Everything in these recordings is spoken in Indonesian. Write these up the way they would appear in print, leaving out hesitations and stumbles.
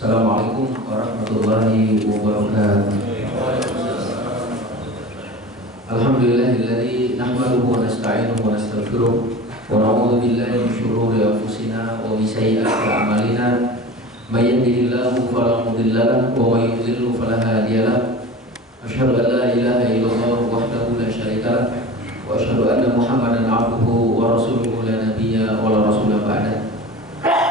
Assalamualaikum warahmatullahi wabarakatuh. Alhamdulillahilladzi nahmaduhu wa nasta'inuhu wa nastaghfiruh wa na'udzu billahi min shururi anfusina wa min sayyiati a'malina. May yahdihillahu fala mudilla lahu wa may yudlil fala hadiya lahu. Asyhadu an la ilaha illallah wahdahu la syarika lahu wa asyhadu anna Muhammadan 'abduhu wa rasuluhu la nabiyya wa la rasula ba'da.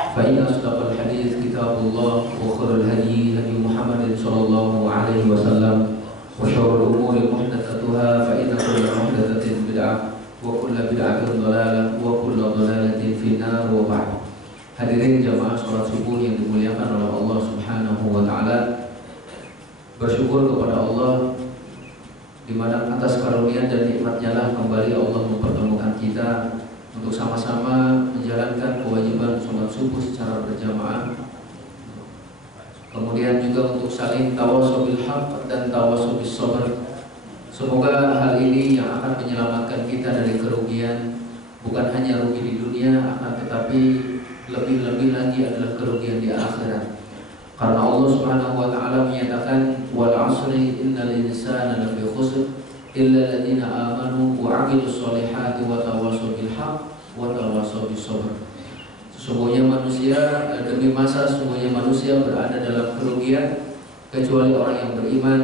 Fa inna asdaqal hadits kitabullah wa khairul hadi hadi Muhammadin sallallahu alaihi wasallam wa syarrul umuri muhdatsatuha fa inna kulla muhdatsatin bid'ah wa kulla bid'atin dhalalah wa kulla dhalalatin finnar wa ba'd. Hadirin jamaah salat subuh yang dimuliakan oleh Allah Subhanahu wa taala. Bersyukur kepada Allah di mana atas karunia dan nikmat-Nya lah kembali Allah mempertemukan kita untuk sama-sama menjalankan kewajiban sholat subuh secara berjamaah. Kemudian juga untuk saling tawassul bil haq dan tawassul bis sabr. Semoga hal ini yang akan menyelamatkan kita dari kerugian, bukan hanya rugi di dunia, akan tetapi lebih-lebih lagi adalah kerugian di akhirat. Karena Allah Subhanahu wa taala menyatakan wal 'asri innal insana lafi khusr illa alladziina aamanu wa 'amilus shalihati wa tawassaw bil haqq wa tawassaw bis sabr. Sesungguhnya manusia demi masa sesungguhnya manusia berada dalam kerugian kecuali orang yang beriman,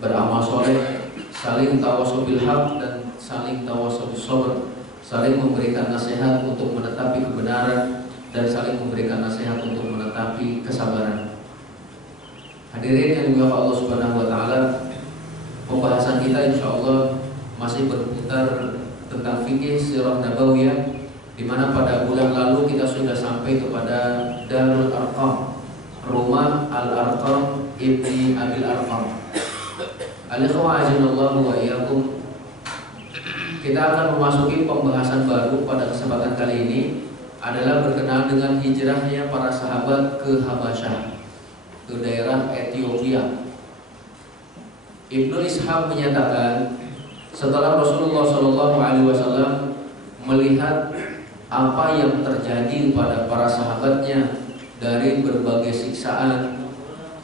beramal soleh, saling tawassaw bil haqq dan saling tawassaw bis sabr, saling memberikan nasihat untuk menetapi kebenaran dan saling memberikan nasihat untuk menetapi kesabaran. Hadirin yang dimuliakan Allah Subhanahu wa taala, pembahasan kita insyaallah masih berputar tentang fikih sirah nabawiyah, di mana pada bulan lalu kita sudah sampai kepada Darul Arqam, rumah Al-Arqam Ibni Abil Arqam. Al-ikhwa'azinallahu wa iyyakum. Kita akan memasuki pembahasan baru pada kesempatan kali ini, adalah berkenaan dengan hijrahnya para sahabat ke Habasyah, ke daerah Ethiopia. Ibnu Ishaq menyatakan setelah Rasulullah SAW melihat apa yang terjadi pada para sahabatnya dari berbagai siksaan,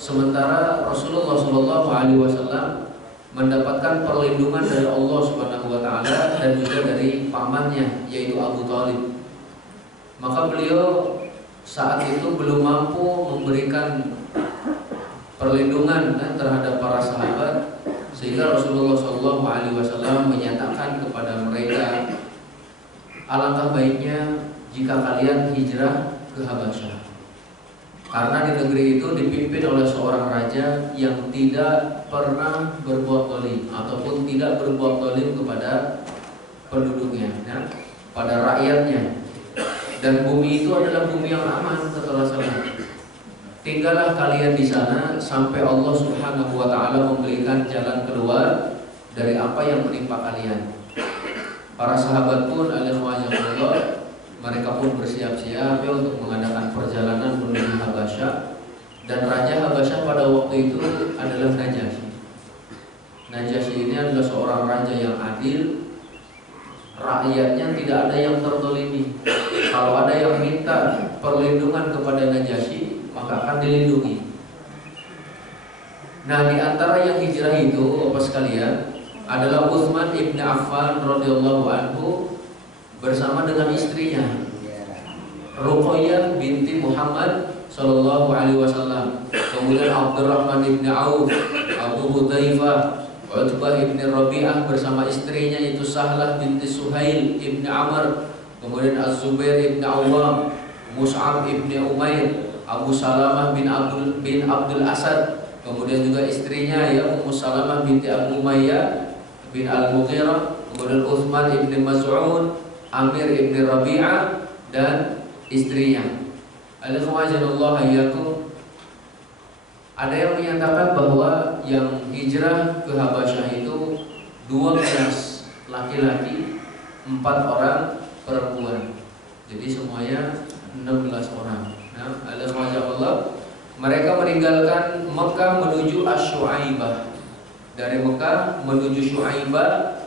sementara Rasulullah SAW mendapatkan perlindungan dari Allah Subhanahu wa taala dan juga dari pamannya yaitu Abu Thalib, maka beliau saat itu belum mampu memberikan perlindungan terhadap para sahabat, sehingga Rasulullah SAW menyatakan kepada mereka, alangkah baiknya jika kalian hijrah ke Habasyah, karena di negeri itu dipimpin oleh seorang raja yang tidak pernah berbuat zalim ataupun tidak berbuat zalim kepada penduduknya, ya, pada rakyatnya. Dan bumi itu adalah bumi yang aman, kata Rasulullah. Tinggallah kalian di sana sampai Allah Subhanahu wa taala memberikan jalan keluar dari apa yang menimpa kalian. Para sahabat pun alaihissalam, mereka pun bersiap-siap untuk mengadakan perjalanan menuju Habasyah. Dan raja Habasyah pada waktu itu adalah Najasyi. Najasyi ini adalah seorang raja yang adil. Rakyatnya tidak ada yang terzalimi. Kalau ada yang minta perlindungan kepada Najasyi, maka akan dilindungi. Nah, di antara yang hijrah itu, Bapak sekalian, adalah Utsman ibn Affan radhiyallahu anhu bersama dengan istrinya Ruqayyah binti Muhammad sallallahu alaihi wasallam. Kemudian Abdurrahman ibn Auf, Abu Hudzaifah, Utbah ibn Rabi'ah bersama istrinya itu Sahlah binti Suhail ibn Amr, kemudian Az-Zubair ibn Awwam, Mus'ab ibn Umair, Abu Salamah bin Abdul Asad, kemudian juga istrinya ya Ummu Salamah binti Abu Umayyah bin Al-Mughirah, kemudian Utsman ibn Mas'ud, Amir ibn Rabi'ah dan istrinya. Alhamdulillah iyyakum. Ada yang menyatakan bahwa yang hijrah ke Habasyah itu 12 laki-laki, 4 orang perempuan. Jadi semuanya 16 orang. Nah, alhamdulillah, mereka meninggalkan Mekah menuju Asy-Syu'aibah. Dari Mekah menuju Syu'aibah.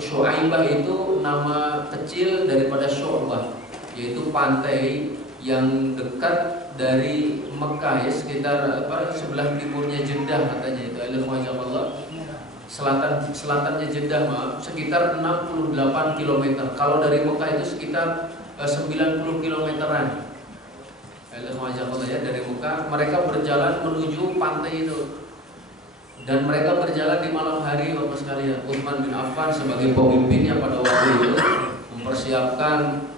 Syu'aibah itu nama kecil daripada Syu'bah, yaitu pantai yang dekat dari Mekah ya, sekitar sebelah timurnya Jeddah katanya itu Allah. Selatannya Jeddah sekitar 68 km. Kalau dari Mekah itu sekitar 90 kilometeran. Ya, dari Mekah mereka berjalan menuju pantai itu. Dan mereka berjalan di malam hari, Bapak sekalian. Utsman bin Affan sebagai pemimpinnya pada waktu itu mempersiapkan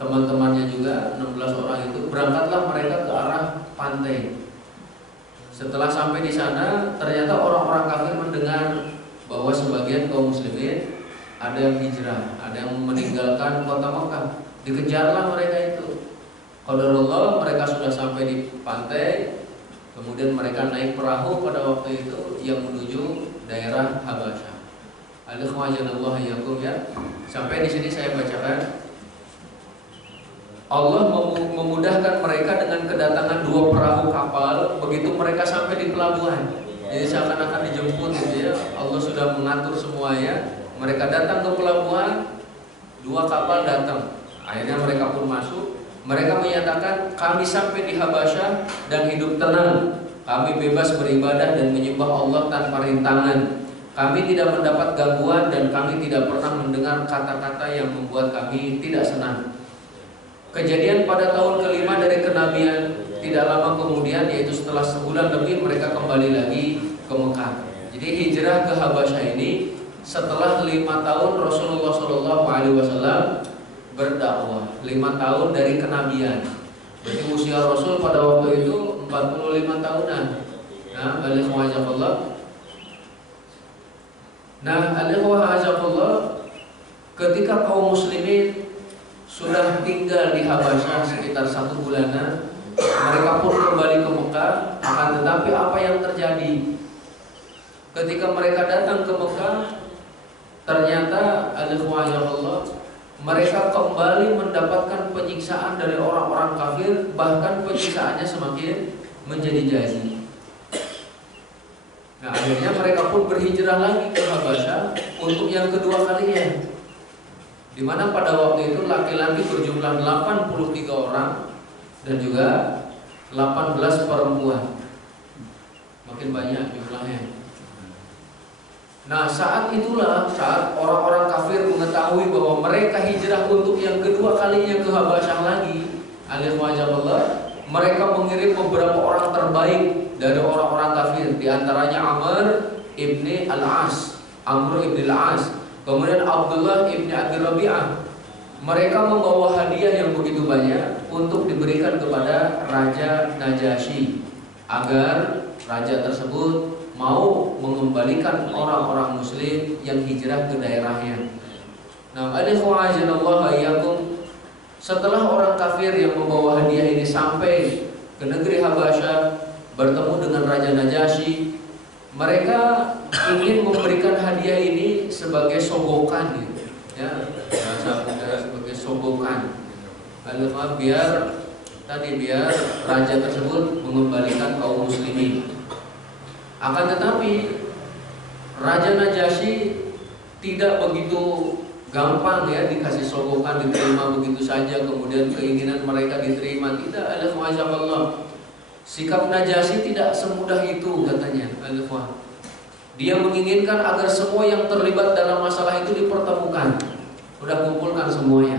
teman-temannya juga, 16 orang itu, berangkatlah mereka ke arah pantai. Setelah sampai di sana, ternyata orang-orang kafir mendengar bahwa sebagian kaum muslimin ada yang hijrah, ada yang meninggalkan kota Mekah. Dikejarlah mereka itu. Qadarullah, mereka sudah sampai di pantai. Kemudian mereka naik perahu pada waktu itu yang menuju daerah Habasyah. Al-Ikhwanullah yakum ya. Sampai di sini saya bacakan. Allah memudahkan mereka dengan kedatangan 2 perahu kapal. Begitu mereka sampai di pelabuhan, jadi seakan-akan dijemput gitu ya. Allah sudah mengatur semuanya. Mereka datang ke pelabuhan, 2 kapal datang. Akhirnya mereka pun masuk. Mereka menyatakan, kami sampai di Habasyah dan hidup tenang. Kami bebas beribadah dan menyembah Allah tanpa rintangan. Kami tidak mendapat gangguan dan kami tidak pernah mendengar kata-kata yang membuat kami tidak senang. Kejadian pada tahun kelima dari kenabian, tidak lama kemudian, yaitu setelah sebulan lebih, mereka kembali lagi ke Mekah. Jadi hijrah ke Habasyah ini setelah 5 tahun Rasulullah SAW berdakwah, 5 tahun dari kenabian. Jadi usia Rasul pada waktu itu 45 tahunan. Nah, al-ikhwah. Nah, al-ikhwah, ketika kaum muslimin sudah tinggal di Habasyah sekitar 1 bulanan, mereka pun kembali ke Mekah. Akan tetapi apa yang terjadi? Ketika mereka datang ke Mekah, ternyata al-ikhwah, mereka kembali mendapatkan penyiksaan dari orang-orang kafir. Bahkan penyiksaannya semakin menjadi-jadi. Nah, akhirnya mereka pun berhijrah lagi ke Habasyah untuk yang kedua kalinya, di mana pada waktu itu laki-laki berjumlah 83 orang dan juga 18 perempuan. Makin banyak jumlahnya. Nah, saat itulah saat orang-orang kafir mengetahui bahwa mereka hijrah untuk yang kedua kalinya ke Habasyah lagi. Alhamdulillah, mereka mengirim beberapa orang terbaik dari orang-orang kafir, di antaranya Amr ibni Al-As, kemudian Abdullah ibni Abi Rabi'ah. Mereka membawa hadiah yang begitu banyak untuk diberikan kepada Raja Najasyi agar raja tersebut mau mengembalikan orang-orang muslim yang hijrah ke daerahnya. Nah, setelah orang kafir yang membawa hadiah ini sampai ke negeri Habasyah, bertemu dengan Raja Najasyi, mereka ingin memberikan hadiah ini sebagai sogokan gitu. Ya, sebagai sogokan. Lalu biar raja tersebut mengembalikan kaum muslimin. Akan tetapi Raja Najasyi tidak begitu gampang ya dikasih sogokan, diterima begitu saja, kemudian keinginan mereka diterima. Tidak, alhamdulillah. Sikap Najasyi tidak semudah itu katanya. Dia menginginkan agar semua yang terlibat dalam masalah itu dipertemukan. Sudah kumpulkan semuanya,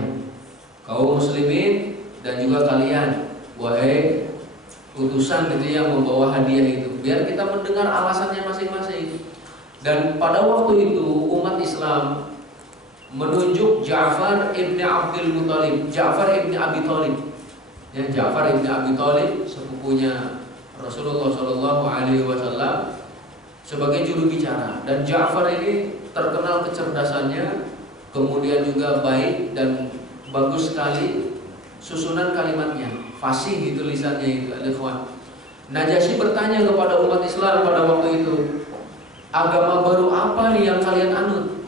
kaum muslimin dan juga kalian, wahai utusan itu yang membawa hadiah itu, biar kita mendengar alasannya masing-masing. Dan pada waktu itu umat Islam menunjuk Ja'far ibni Abdul Muttalib, Ja'far ibni Abi Thalib. Ya, Ja'far ibni Abi Thalib, sepupunya Rasulullah SAW, sebagai juru bicara. Dan Ja'far ini terkenal kecerdasannya, kemudian juga baik dan bagus sekali susunan kalimatnya, fasih itu lisannya itu, al-ikhwan. Najasyi bertanya kepada umat Islam pada waktu itu, agama baru apa nih yang kalian anut,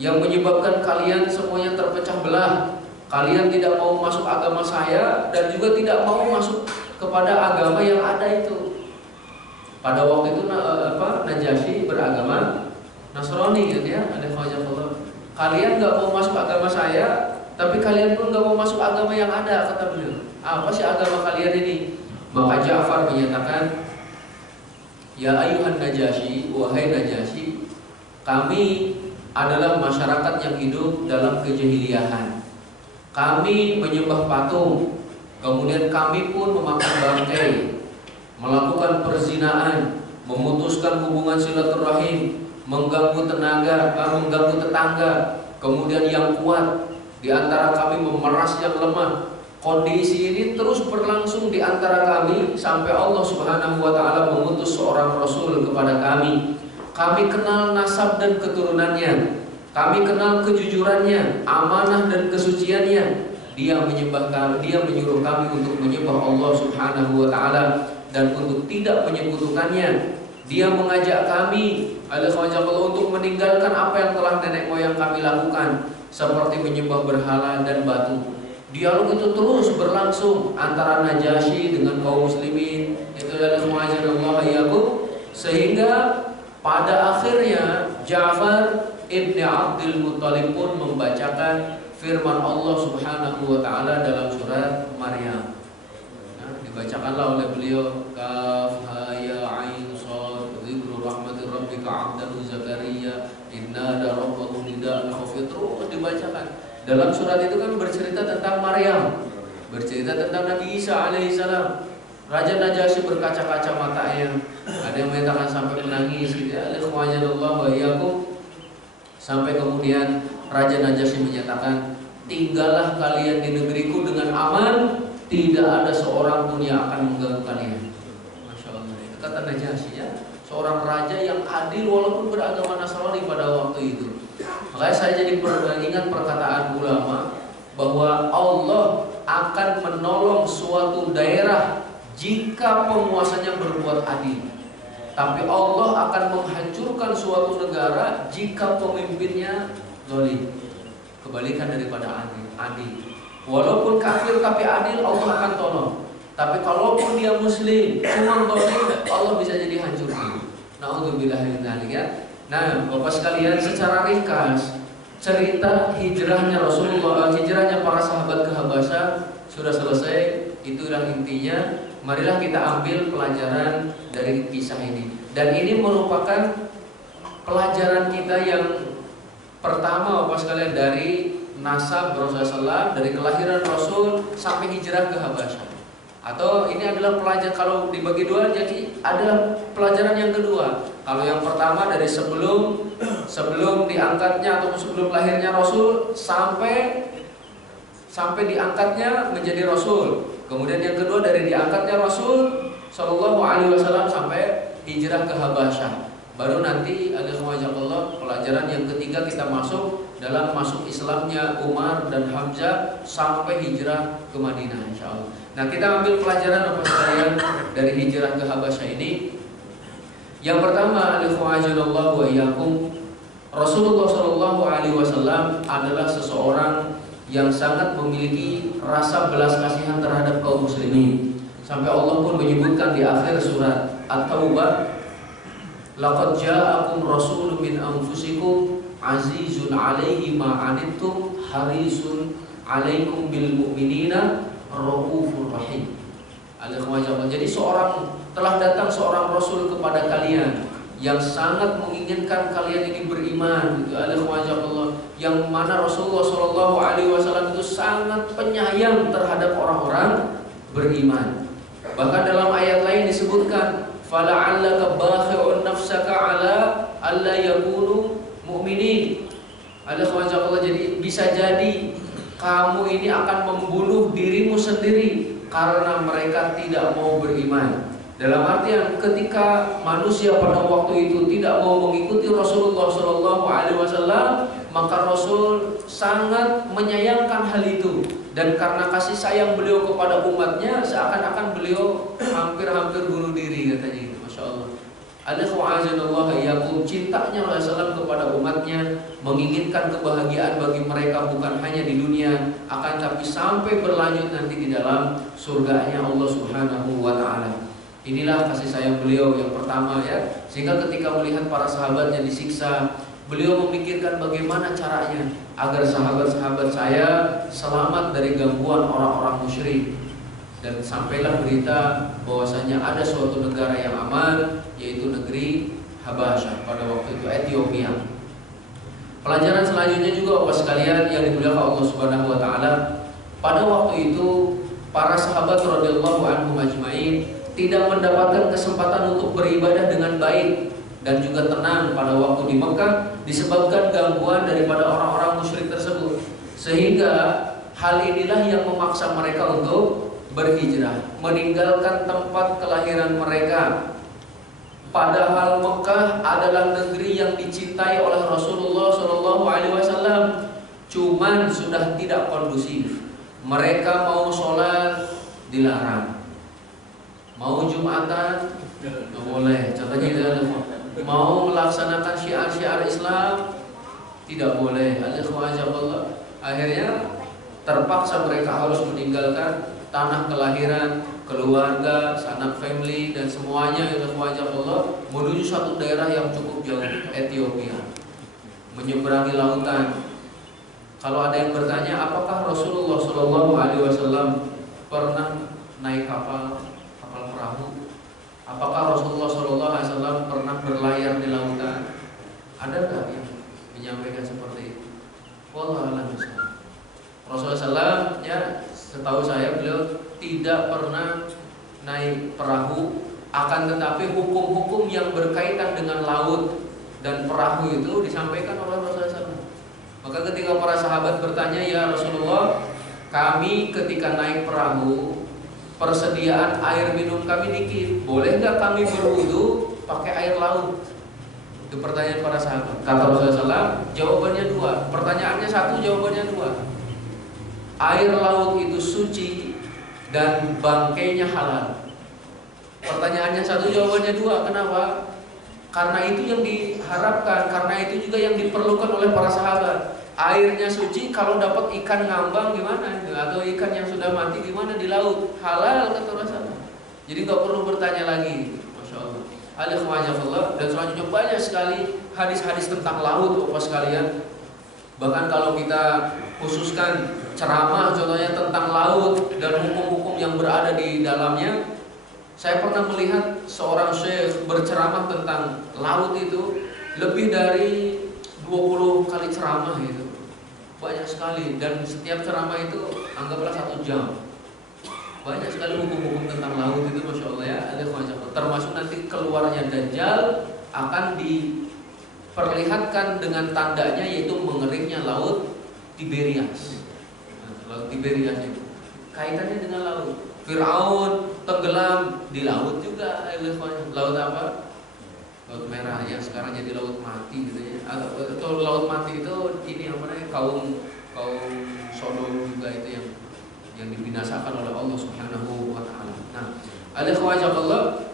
yang menyebabkan kalian semuanya terpecah belah? Kalian tidak mau masuk agama saya dan juga tidak mau masuk kepada agama yang ada itu. Pada waktu itu Najasyi beragama Nasrani gitu ya, ada. Kalian nggak mau masuk agama saya, tapi kalian pun gak mau masuk agama yang ada, kata beliau. Apa sih agama kalian ini? Maka Ja'far menyatakan, ya ayuhan Najasyi, wahai Najasyi, kami adalah masyarakat yang hidup dalam kejahiliahan. Kami menyembah patung, kemudian kami pun memakan bangkai, melakukan perzinaan, memutuskan hubungan silaturahim, mengganggu tetangga, kemudian yang kuat di antara kami memeras yang lemah. Kondisi ini terus berlangsung di antara kami sampai Allah Subhanahu wa taala mengutus seorang rasul kepada kami. Kami kenal nasab dan keturunannya, kami kenal kejujurannya, amanah dan kesuciannya. Dia menyuruh kami untuk menyembah Allah Subhanahu wa taala dan untuk tidak menyekutukannya. Dia mengajak kami untuk meninggalkan apa yang telah nenek moyang kami lakukan, seperti menyembah berhala dan batu. Dialog itu terus berlangsung antara Najasyi dengan kaum muslimin, itu sehingga pada akhirnya Ja'far ibn Abdul Muttalib pun membacakan firman Allah Subhanahu wa taala dalam surat Maryam. Dibacakanlah oleh beliau, kaf ha ya ain shad dzikru rahmatir rabbika 'abdahu Zakaria inna da rabbahu nidaan khafiyat. Terus dibacakan. Dalam surat itu kan bercerita tentang Maryam, bercerita tentang Nabi Isa alaihissalam. Raja Najasyi berkaca-kaca matanya, ada yang menyatakan sampai menangis gitu ya. Sampai kemudian Raja Najasyi menyatakan, tinggallah kalian di negeriku dengan aman, tidak ada seorang pun yang akan mengganggu kalian. Masya Allah, itu kata Najasyi ya, seorang raja yang adil walaupun beragama Nasrani pada waktu itu. Makanya saya jadi ingat perkataan ulama bahwa Allah akan menolong suatu daerah jika penguasanya berbuat adil, tapi Allah akan menghancurkan suatu negara jika pemimpinnya zalim. Kebalikan daripada adil. Walaupun kafir tapi adil, Allah akan tolong. Tapi kalaupun dia muslim cuma zalim, Allah bisa jadi hancurkan. Nauzubillah min dzalik ya. Nah, Bapak sekalian, secara ringkas cerita hijrahnya Rasulullah, hijrahnya para sahabat ke Habasyah sudah selesai. Itulah intinya. Marilah kita ambil pelajaran dari kisah ini. Dan ini merupakan pelajaran kita yang pertama, Bapak sekalian, dari nasab Rasulullah SAW, dari kelahiran Rasul sampai hijrah ke Habasyah. Atau ini adalah pelajaran, kalau dibagi dua, jadi adalah pelajaran yang kedua. Kalau yang pertama dari sebelum diangkatnya atau sebelum lahirnya Rasul sampai diangkatnya menjadi Rasul. Kemudian yang kedua dari diangkatnya Rasul Shallallahu Alaihi Wasallam sampai hijrah ke Habasyah. Baru nanti ada pelajaran yang ketiga kita masuk Islamnya Umar dan Hamzah sampai hijrah ke Madinah, insya Allah. Nah, kita ambil pelajaran apa sekalian dari hijrah ke Habasyah ini. Yang pertama, Rasulullah Shallallahu Alaihi Wasallam adalah seseorang yang sangat memiliki rasa belas kasihan terhadap kaum muslimin. Sampai Allah pun menyebutkan di akhir surat At-Taubah, laqad ja'akum rasulun min anfusikum azizun 'alaihi ma 'anittum harisun 'alaikum bil mu'minina raufur rahim. Jadi telah datang seorang rasul kepada kalian yang sangat menginginkan kalian ini beriman, gitu. Yang mana Rasulullah Shallallahu Alaihi Wasallam itu sangat penyayang terhadap orang-orang beriman. Bahkan dalam ayat lain disebutkan, fala'allaka bakhi'un nafsaka ala alla yakunu mu'minin. Jadi bisa jadi kamu ini akan membunuh dirimu sendiri karena mereka tidak mau beriman. Dalam artian ketika manusia pada waktu itu tidak mau mengikuti Rasulullah Shallallahu Alaihi Wasallam, maka Rasul sangat menyayangkan hal itu. Dan karena kasih sayang beliau kepada umatnya, seakan-akan beliau hampir bunuh diri, katanya itu. Masya Allah. Cintanya Rasulullah kepada umatnya, menginginkan kebahagiaan bagi mereka bukan hanya di dunia, akan tapi sampai berlanjut nanti di dalam surganya Allah Subhanahu wa Ta'ala. Inilah kasih sayang beliau yang pertama ya. Sehingga ketika melihat para sahabatnya disiksa, beliau memikirkan bagaimana caranya agar sahabat-sahabat saya selamat dari gangguan orang-orang musyrik. Dan sampailah berita bahwasanya ada suatu negara yang aman, yaitu negeri Habasyah, pada waktu itu Ethiopia. Pelajaran selanjutnya juga Bapak sekalian yang dimuliakan Allah Subhanahu wa taala, pada waktu itu para sahabat radhiyallahu anhum ajmain tidak mendapatkan kesempatan untuk beribadah dengan baik dan juga tenang pada waktu di Mekah disebabkan gangguan daripada orang-orang musyrik tersebut. Sehingga hal inilah yang memaksa mereka untuk berhijrah, meninggalkan tempat kelahiran mereka. Padahal Mekah adalah negeri yang dicintai oleh Rasulullah SAW. Cuman sudah tidak kondusif. Mereka mau sholat dilarang, mau Jumatan nggak boleh. Contohnya itu, mau melaksanakan syiar-syiar Islam tidak boleh. Akhirnya terpaksa mereka harus meninggalkan tanah kelahiran, keluarga, sanak family dan semuanya, menuju suatu daerah yang cukup jauh, Ethiopia, menyeberangi lautan. Kalau ada yang bertanya, apakah Rasulullah SAW pernah naik kapal perahu? Apakah Rasulullah SAW pernah berlayar di lautan? Ada nggak yang menyampaikan seperti itu? Wallahualam. Rasulullah SAW, ya, setahu saya beliau tidak pernah naik perahu. Akan tetapi hukum-hukum yang berkaitan dengan laut dan perahu itu disampaikan oleh Rasulullah SAW. Maka ketika para sahabat bertanya, ya Rasulullah, kami ketika naik perahu, persediaan air minum kami dikit, boleh nggak kami berwudu pakai air laut? Itu pertanyaan para sahabat. Kata Rasulullah SAW, jawabannya dua. Pertanyaannya satu, jawabannya dua. Air laut itu suci dan bangkainya halal. Pertanyaannya satu, jawabannya dua. Kenapa? Karena itu yang diharapkan, karena itu juga yang diperlukan oleh para sahabat. Airnya suci, kalau dapat ikan ngambang gimana? Atau ikan yang sudah mati gimana di laut? Halal kata Rasulullah. Jadi nggak perlu bertanya lagi. Masya Allah. Alhamdulillah. Dan selanjutnya banyak sekali hadis-hadis tentang laut, Bapak sekalian. Bahkan kalau kita khususkan ceramah contohnya tentang laut dan hukum-hukum yang berada di dalamnya, saya pernah melihat seorang syekh berceramah tentang laut itu lebih dari 20 kali ceramah itu. Banyak sekali, dan setiap ceramah itu anggaplah 1 jam. Banyak sekali hukum-hukum tentang laut itu, Masya Allah ya. Termasuk nanti keluarnya Dajjal akan diperlihatkan dengan tandanya, yaitu mengeringnya laut Tiberias. Laut Tiberias itu kaitannya dengan laut. Fir'aun tenggelam di laut juga. Laut apa? Laut Merah yang sekarang jadi laut mati gitu ya. Atau laut mati itu ini apa namanya? Kaum Sodom juga itu yang dibinasakan oleh Allah Subhanahu wa taala. Nah, Allah,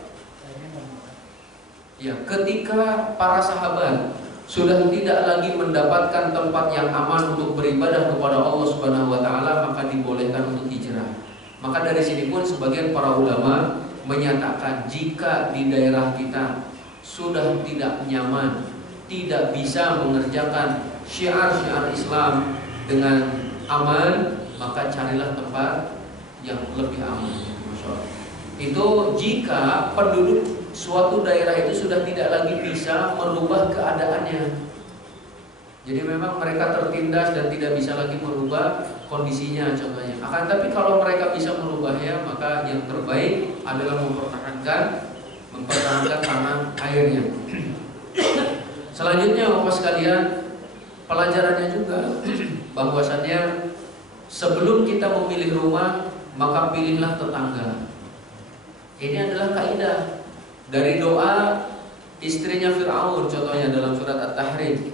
ya, ketika para sahabat sudah tidak lagi mendapatkan tempat yang aman untuk beribadah kepada Allah Subhanahu wa taala, maka dibolehkan untuk hijrah. Maka dari sini pun sebagian para ulama menyatakan, jika di daerah kita sudah tidak nyaman, tidak bisa mengerjakan syiar-syiar Islam dengan aman, maka carilah tempat yang lebih aman. Itu jika penduduk suatu daerah itu sudah tidak lagi bisa merubah keadaannya. Jadi memang mereka tertindas dan tidak bisa lagi merubah kondisinya contohnya. Akan tapi kalau mereka bisa merubahnya, maka yang terbaik adalah mempertahankan tanah airnya. Selanjutnya Bapak sekalian, pelajarannya juga bahwasannya sebelum kita memilih rumah, maka pilihlah tetangga. Ini adalah kaidah dari doa istrinya Fir'aun contohnya dalam surat At-Tahrim.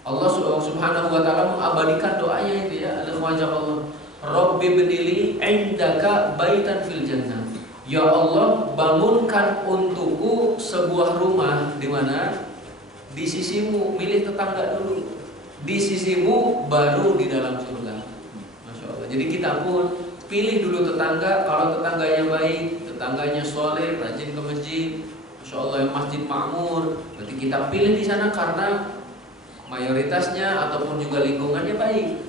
Allah Subhanahu wa taala mengabadikan doanya itu ya, Allah, Rabbi bnili indaka baitan fil jannah. Ya Allah, bangunkan untukku sebuah rumah di mana? Di sisimu, milih tetangga dulu. Di sisimu baru di dalam surga. Masya Allah. Jadi kita pun pilih dulu tetangga. Kalau tetangganya baik, tetangganya soleh, rajin ke masjid, Masya Allah yang masjid makmur, berarti kita pilih di sana karena mayoritasnya ataupun juga lingkungannya baik.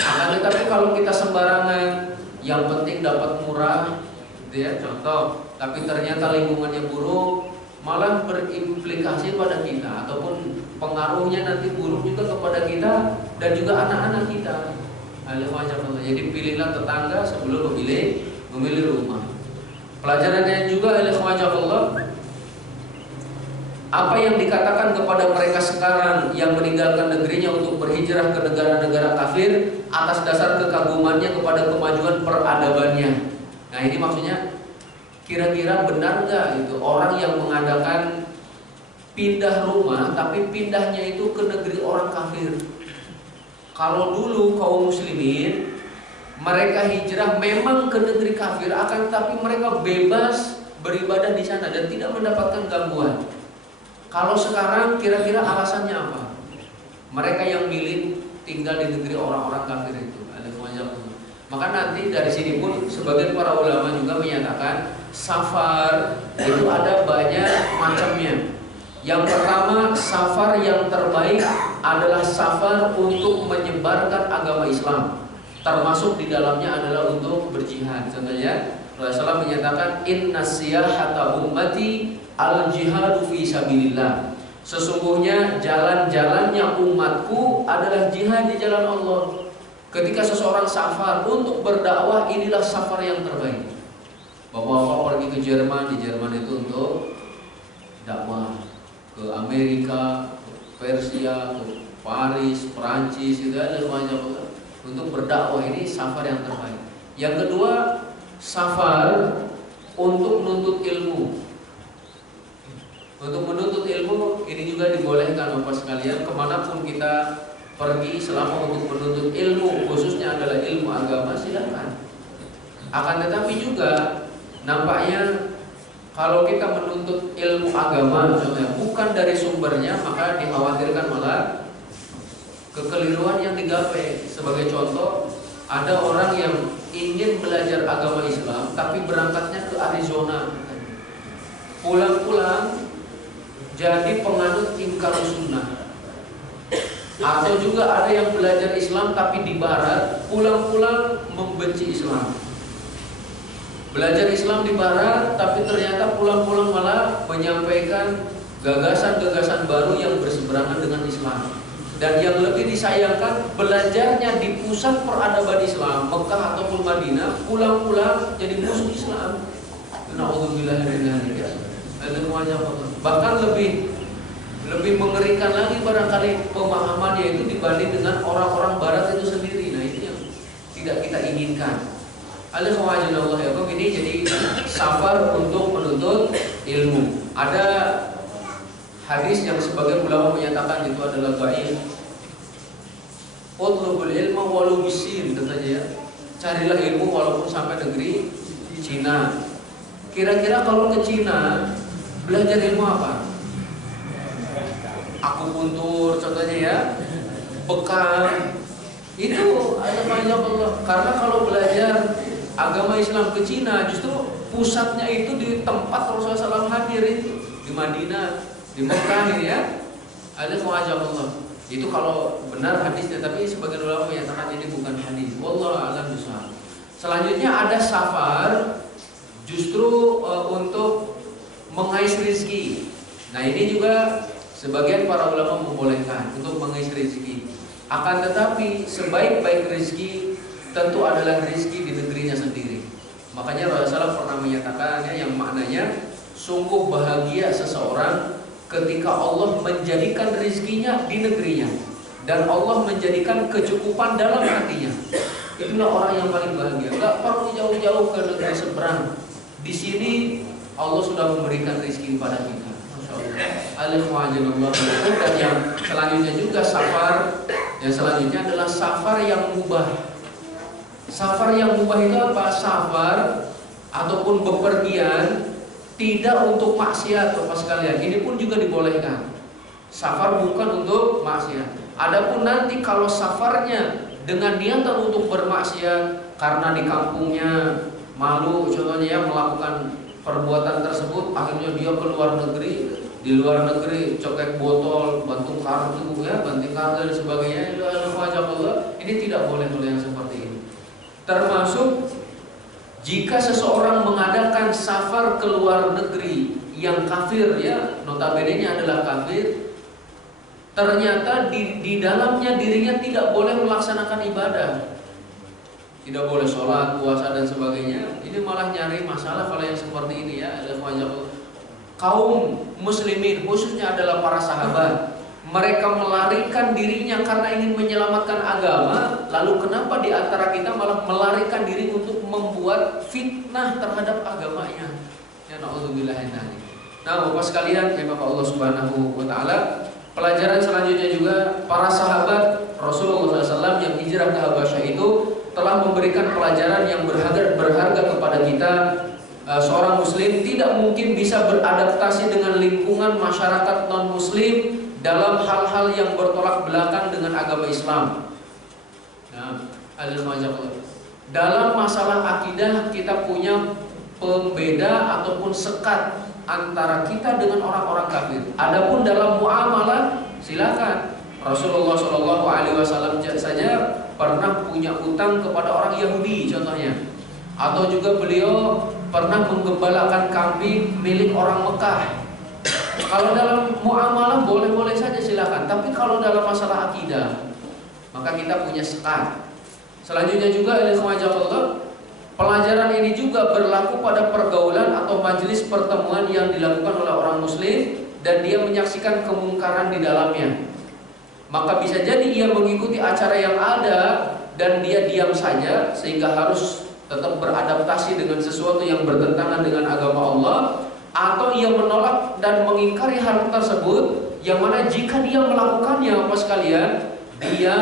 Nah, tetapi kalau kita sembarangan, yang penting dapat murah, gitu ya, contoh, tapi ternyata lingkungannya buruk, malah berimplikasi pada kita ataupun pengaruhnya nanti buruk juga kepada kita dan juga anak-anak kita. Jadi pilihlah tetangga sebelum memilih rumah. Pelajarannya juga Allah, apa yang dikatakan kepada mereka sekarang yang meninggalkan negerinya untuk berhijrah ke negara-negara kafir atas dasar kekagumannya kepada kemajuan peradabannya. Nah ini maksudnya kira-kira benar nggak itu orang yang mengadakan pindah rumah tapi pindahnya itu ke negeri orang kafir? Kalau dulu kaum muslimin mereka hijrah memang ke negeri kafir, akan tetapi mereka bebas beribadah di sana dan tidak mendapatkan gangguan. Kalau sekarang kira-kira alasannya apa? Mereka yang milih tinggal di negeri orang-orang kafir itu. Maka nanti dari sini pun sebagian para ulama juga menyatakan safar itu ada banyak macamnya. Yang pertama, safar yang terbaik adalah safar untuk menyebarkan agama Islam. Termasuk di dalamnya adalah untuk berjihad. Contohnya Rasulullah menyatakan inna siyahata ummati al-jihadu fi sabilillah. Sesungguhnya jalan-jalannya umatku adalah jihad di jalan Allah. Ketika seseorang safar untuk berdakwah, inilah safar yang terbaik. Bapak-bapak pergi ke Jerman, di Jerman itu untuk dakwah, ke Amerika, ke Persia, ke Paris, Perancis, itu ada banyak untuk berdakwah. Ini safar yang terbaik. Yang kedua, safar untuk menuntut ilmu. Untuk menuntut ilmu ini juga dibolehkan Bapak sekalian, kemanapun kita pergi selama untuk menuntut ilmu, khususnya adalah ilmu agama, silakan. Akan tetapi juga nampaknya kalau kita menuntut ilmu agama contohnya bukan dari sumbernya, maka dikhawatirkan malah kekeliruan yang digapai. Sebagai contoh, ada orang yang ingin belajar agama Islam tapi berangkatnya ke Arizona, pulang-pulang jadi penganut ingkar sunnah. Atau juga ada yang belajar Islam tapi di barat, pulang-pulang membenci Islam. Belajar Islam di barat tapi ternyata pulang-pulang malah menyampaikan gagasan-gagasan baru yang berseberangan dengan Islam. Dan yang lebih disayangkan, belajarnya di pusat peradaban Islam, Mekah ataupun Madinah, pulang-pulang jadi musuh Islam. Na'udzubillah min dzalik. Bahkan lebih mengerikan lagi barangkali pemahamannya itu dibanding dengan orang-orang barat itu sendiri. Nah ini yang tidak kita inginkan. Ini jadi safar untuk menuntut ilmu. Ada hadis yang sebagian ulama menyatakan itu adalah dhaif. Utlubul ilma walau bisin, katanya ya. Carilah ilmu walaupun sampai negeri Cina. Kira-kira kalau ke Cina belajar ilmu apa? Akupuntur contohnya ya, bekam. Itu ada banyak Allah. Karena kalau belajar agama Islam ke Cina, justru pusatnya itu di tempat Rasulullah SAW hadir itu, di Madinah, di Mekah ini ya. Ada wajah Allah. Itu kalau benar hadisnya, tapi sebagian ulama menyatakan ini bukan hadis. Wallahu a'lam bishawab. Selanjutnya ada safar justru untuk mengais rezeki. Nah ini juga sebagian para ulama membolehkan untuk mengais rezeki. Akan tetapi sebaik-baik rezeki tentu adalah rezeki di negerinya sendiri. Makanya Rasulullah pernah menyatakannya yang maknanya sungguh bahagia seseorang ketika Allah menjadikan rezekinya di negerinya dan Allah menjadikan kecukupan dalam hatinya. Itulah orang yang paling bahagia. Gak perlu jauh-jauh ke negeri seberang. Di sini Allah sudah memberikan rezeki kepada kita. Dan yang selanjutnya juga safar. Yang selanjutnya adalah safar yang mubah. Safar yang mubah itu apa? Safar ataupun bepergian tidak untuk maksiat, Bapak sekalian. Ini pun juga dibolehkan. Safar bukan untuk maksiat. Adapun nanti kalau safarnya dengan niatan untuk bermaksiat karena di kampungnya malu contohnya ya melakukan perbuatan tersebut, akhirnya dia ke luar negeri. Di luar negeri cokek botol, banting kartu, banting kartu dan sebagainya. Ini tidak boleh yang seperti ini. Termasuk jika seseorang mengadakan safar ke luar negeri yang kafir, ya, notabene-nya adalah kafir, ternyata di dalamnya dirinya tidak boleh melaksanakan ibadah, tidak boleh sholat, puasa dan sebagainya. Ini malah nyari masalah kalau yang seperti ini, ya. Kaum muslimin khususnya adalah para sahabat, mereka melarikan dirinya karena ingin menyelamatkan agama. Lalu kenapa di antara kita malah melarikan diri untuk membuat fitnah terhadap agamanya? Ya na'udzubillah. Nah, Bapak sekalian, ya Bapak Allah Subhanahu wa taala, pelajaran selanjutnya juga, para sahabat Rasulullah SAW yang hijrah ke Habasyah itu telah memberikan pelajaran yang berharga kepada kita. Seorang muslim tidak mungkin bisa beradaptasi dengan lingkungan masyarakat non-muslim dalam hal-hal yang bertolak belakang dengan agama Islam. Nah, dalam masalah akidah kita punya pembeda ataupun sekat antara kita dengan orang-orang kafir. Adapun dalam muamalah, silakan. Rasulullah SAW saja pernah punya utang kepada orang Yahudi contohnya, atau juga beliau pernah menggembalakan kambing milik orang Mekah. Kalau dalam muamalah boleh-boleh saja silakan, tapi kalau dalam masalah akidah maka kita punya sekat. Selanjutnya juga pelajaran ini juga berlaku pada pergaulan atau majelis pertemuan yang dilakukan oleh orang muslim dan dia menyaksikan kemungkaran di dalamnya. Maka bisa jadi ia mengikuti acara yang ada dan dia diam saja sehingga harus tetap beradaptasi dengan sesuatu yang bertentangan dengan agama Allah, atau ia menolak dan mengingkari hal tersebut, yang mana jika dia melakukannya, Bapak sekalian, dia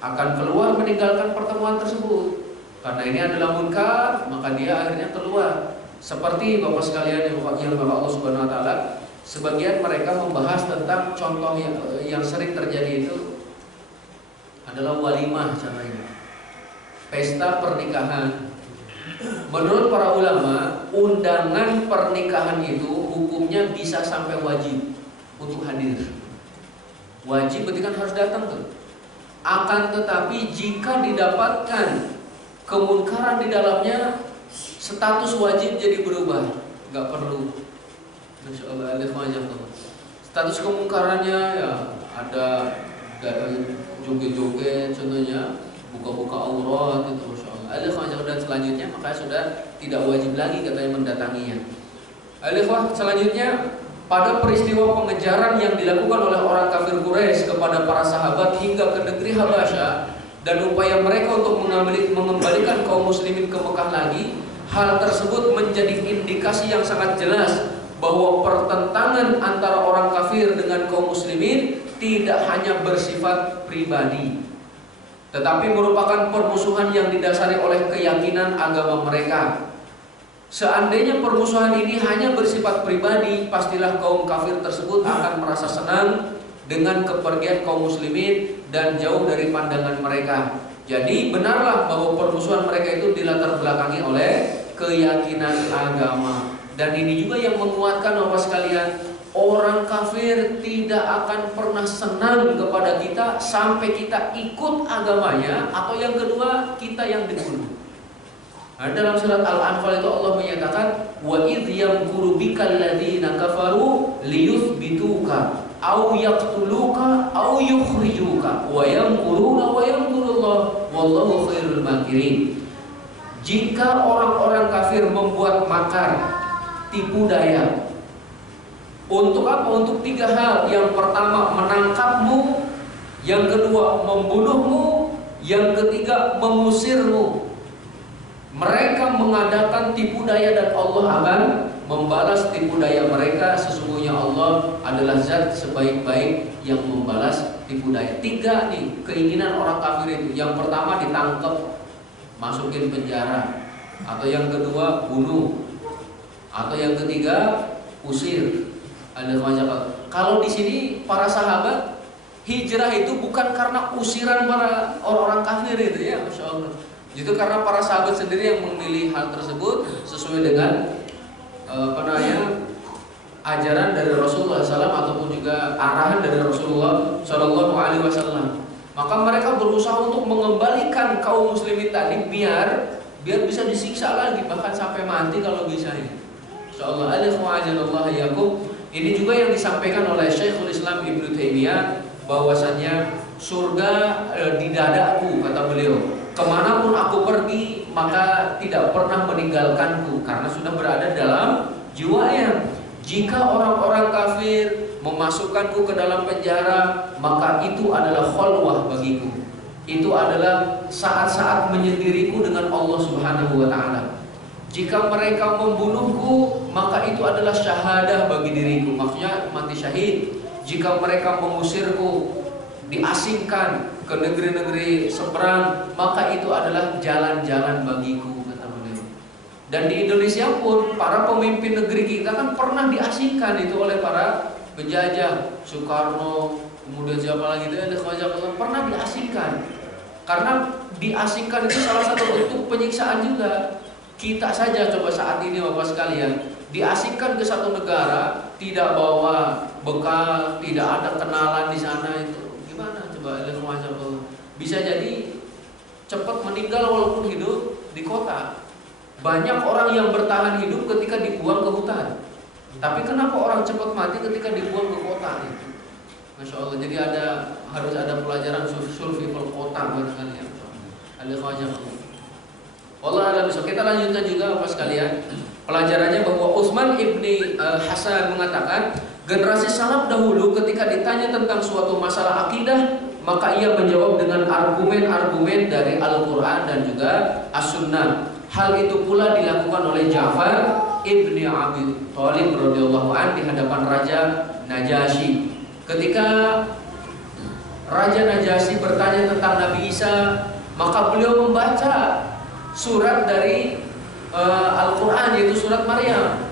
akan keluar meninggalkan pertemuan tersebut. Karena ini adalah munkar, maka dia akhirnya keluar. Seperti Bapak sekalian yang Bapak Allah Subhanahu wa taala, sebagian mereka membahas tentang contoh yang sering terjadi itu adalah walimah caranya. Pesta pernikahan. Menurut para ulama, undangan pernikahan itu hukumnya bisa sampai wajib untuk hadir. Wajib berarti kan harus datang tuh. Akan tetapi jika didapatkan kemunkaran di dalamnya, status wajib jadi berubah, nggak perlu. Masya Allah, status kemungkarannya ya ada joget-joget contohnya, buka-buka aurat itu, Masya Allah. Dan selanjutnya maka sudah tidak wajib lagi katanya mendatanginya. Selanjutnya, pada peristiwa pengejaran yang dilakukan oleh orang kafir Quraisy kepada para sahabat hingga ke negeri Habasyah dan upaya mereka untuk mengembalikan kaum muslimin ke Mekah lagi, hal tersebut menjadi indikasi yang sangat jelas bahwa pertentangan antara orang kafir dengan kaum muslimin tidak hanya bersifat pribadi, tetapi merupakan permusuhan yang didasari oleh keyakinan agama mereka. Seandainya permusuhan ini hanya bersifat pribadi, pastilah kaum kafir tersebut akan merasa senang dengan kepergian kaum muslimin dan jauh dari pandangan mereka. Jadi benarlah bahwa permusuhan mereka itu dilatar belakangi oleh keyakinan agama. Dan ini juga yang menguatkan Bapak sekalian, orang kafir tidak akan pernah senang kepada kita sampai kita ikut agamanya, atau yang kedua kita yang dibunuh. Nah, dalam surat Al-Anfal itu Allah menyatakan, wa idh yamkuru bikal ladzina kafaru liyuthbituka aw yaqtuluka aw yukhrijuka wa yamkuruna wa yamkurullah wallahu khairul makirin. Jika orang-orang kafir membuat makar, tipu daya, untuk apa? Untuk tiga hal. Yang pertama menangkapmu, yang kedua membunuhmu, yang ketiga mengusirmu. Mereka mengadakan tipu daya dan Allah akan membalas tipu daya mereka. Sesungguhnya Allah adalah zat sebaik-baik yang membalas tipu daya. Tiga nih keinginan orang kafir itu. Yang pertama ditangkap, masukin penjara, atau yang kedua bunuh, atau yang ketiga usir. Kalau di sini para sahabat hijrah itu bukan karena usiran para orang-orang kafir itu, ya Masya Allah. Itu karena para sahabat sendiri yang memilih hal tersebut sesuai dengan ajaran dari Rasulullah SAW ataupun juga arahan dari Rasulullah SAW. Maka mereka berusaha untuk mengembalikan kaum muslimin tadi biar bisa disiksa lagi, bahkan sampai mati kalau bisa. Insyaallah. Ini juga yang disampaikan oleh Syekhul Islam Ibnu Taimiyah, bahwasannya surga di dadaku, kata beliau. Kemanapun aku pergi maka tidak pernah meninggalkanku, karena sudah berada dalam jiwanya. Jika orang-orang kafir memasukkanku ke dalam penjara, maka itu adalah khalwah bagiku. Itu adalah saat-saat menyendiriku dengan Allah Subhanahu wa taala. Jika mereka membunuhku, maka itu adalah syahadah bagi diriku, maksudnya mati syahid. Jika mereka mengusirku, diasingkan ke negeri-negeri seberang, maka itu adalah jalan-jalan bagiku, kata beliau. Dan di Indonesia pun para pemimpin negeri kita kan pernah diasingkan itu oleh para penjajah. Soekarno, kemudian siapa lagi itu, pernah diasingkan. Karena diasingkan itu salah satu bentuk penyiksaan juga. Kita saja coba saat ini Bapak sekalian, diasingkan ke satu negara, tidak bawa bekal, tidak ada kenalan di sana, itu gimana coba? Bisa jadi cepat meninggal walaupun hidup di kota. Banyak orang yang bertahan hidup ketika dibuang ke hutan. Tapi kenapa orang cepat mati ketika dibuang ke kota? Masya Allah. Jadi harus ada pelajaran survival kota barangkali ya. Ada wajah. Allah alam. Kita lanjutkan juga Bapak sekalian. Pelajarannya bahwa Utsman ibni Hasan mengatakan, generasi salaf dahulu ketika ditanya tentang suatu masalah akidah, maka ia menjawab dengan argumen-argumen dari Al-Quran dan juga As-Sunnah. Hal itu pula dilakukan oleh Ja'far ibni Abi Thalib radhiyallahu anhu di hadapan Raja Najasyi. Ketika Raja Najasyi bertanya tentang Nabi Isa, maka beliau membaca surat dari Al-Quran, yaitu surat Maryam.